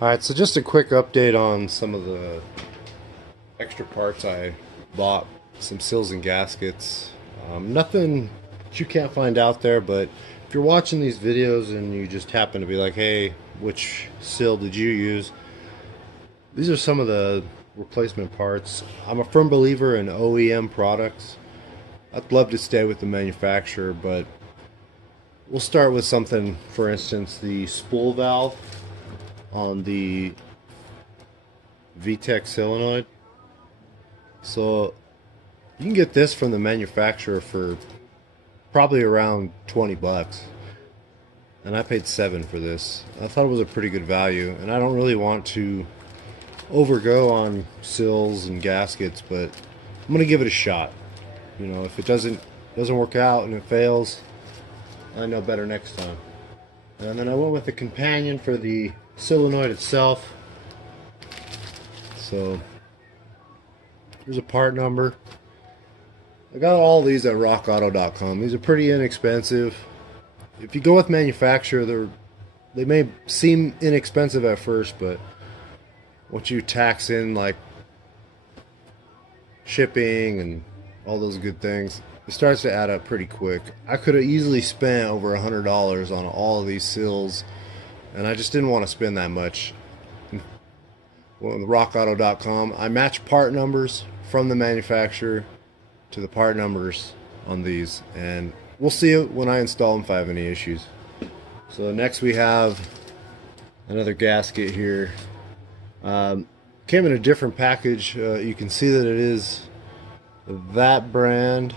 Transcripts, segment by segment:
Alright, so just a quick update on some of the extra parts I bought. Some seals and gaskets. Nothing that you can't find out there, but if you're watching these videos and you just happen to be like, hey, which seal did you use? These are some of the replacement parts. I'm a firm believer in OEM products. I'd love to stay with the manufacturer, but we'll start with something, for instance, the spool valve on the VTEC solenoid. So you can get this from the manufacturer for probably around 20 bucks, and I paid $7 for this. I thought it was a pretty good value, and I don't really want to overgo on seals and gaskets, but I'm gonna give it a shot. You know, if it doesn't work out and it fails, I know better next time. And then I went with the companion for the solenoid itself. So here's a part number. I got all these at rockauto.com. These are pretty inexpensive. If you go with manufacturer, they may seem inexpensive at first, but once you tax in like shipping and all those good things, it starts to add up pretty quick. I could have easily spent over $100 on all of these seals, and I just didn't want to spend that much. Well, rockauto.com, I match part numbers from the manufacturer to the part numbers on these, and we'll see it when I install them if I have any issues. So next we have another gasket here. Came in a different package. You can see that it is that brand,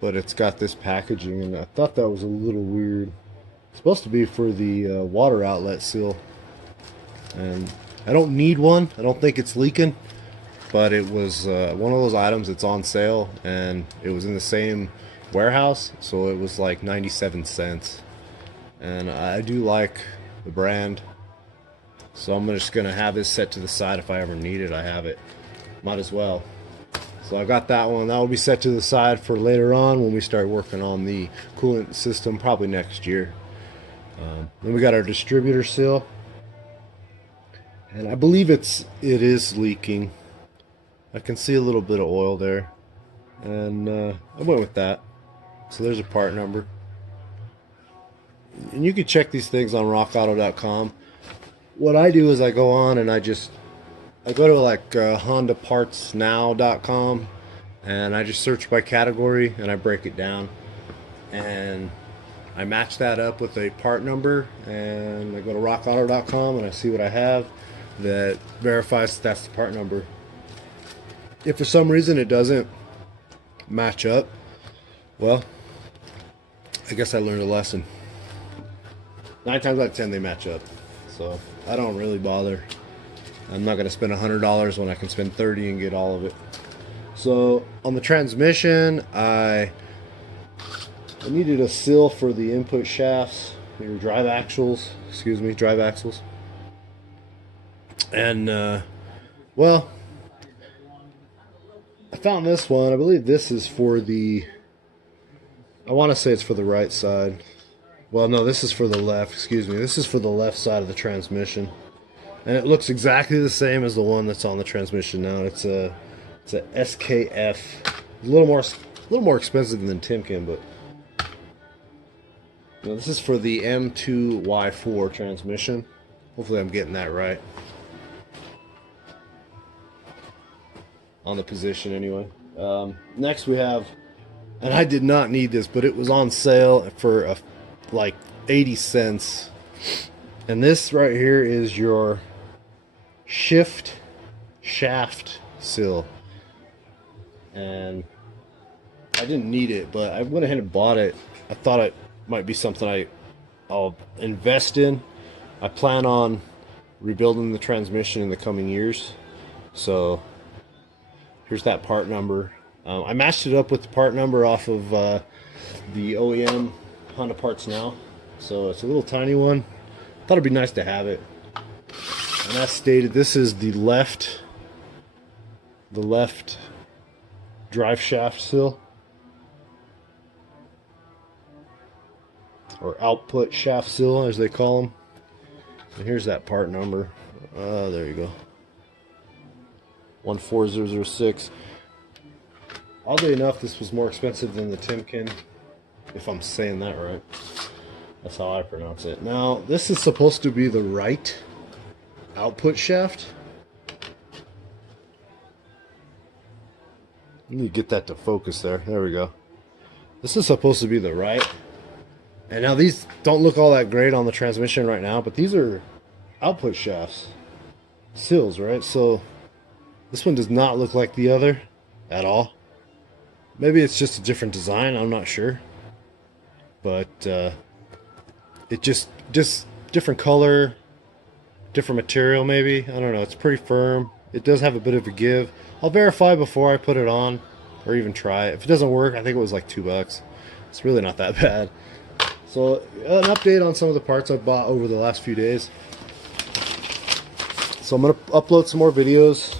but it's got this packaging, and I thought that was a little weird. It's supposed to be for the water outlet seal, and I don't need one. I don't think it's leaking, but it was one of those items that's on sale, and it was in the same warehouse, so it was like 97 cents. And I do like the brand, so I'm just gonna have this set to the side. If I ever need it, I have it. Might as well. So I got that one. That will be set to the side for later on when we start working on the coolant system, probably next year. Then we got our distributor seal, and I believe it is leaking. I can see a little bit of oil there, and I went with that. So there's a part number, and you can check these things on rockauto.com. What I do is I go on and I go to like hondapartsnow.com, and I just search by category and I break it down, and I match that up with a part number, and I go to rockauto.com and I see what I have that verifies that's the part number. If for some reason it doesn't match up, well, I guess I learned a lesson. 9 times out of 10 they match up, so I don't really bother. I'm not going to spend $100 when I can spend $30 and get all of it. So on the transmission, I needed a seal for the input shafts, your drive axles, and well, I found this one. I believe this is for the, I want to say it's for the right side. Well, no, this is for the left, excuse me. This is for the left side of the transmission. And it looks exactly the same as the one that's on the transmission now. It's a SKF. It's a little more expensive than Timken, but no, this is for the M2y4 transmission. Hopefully I'm getting that right on the position anyway. Next we have, and I did not need this, but it was on sale for like 80 cents. And this right here is your shift shaft seal, and I didn't need it, but I went ahead and bought it. I thought it might be something I'll invest in. I plan on rebuilding the transmission in the coming years, so here's that part number. I matched it up with the part number off of the OEM Honda Parts Now, so it's a little tiny one. Thought it'd be nice to have it. And as stated, this is the left drive shaft seal. or output shaft seal as they call them. And here's that part number. There you go. 14006. Oddly enough, this was more expensive than the Timken, if I'm saying that right. That's how I pronounce it. Now, this is supposed to be the right output shaft. Let me get that to focus there. There we go. This is supposed to be the right. And now these don't look all that great on the transmission right now, but these are output shafts. Seals, right? So this one does not look like the other at all. Maybe it's just a different design, I'm not sure. But it just different color, different material maybe. I don't know, it's pretty firm. It does have a bit of a give. I'll verify before I put it on or even try it. If it doesn't work, I think it was like $2. It's really not that bad. So an update on some of the parts I've bought over the last few days. So I'm going to upload some more videos.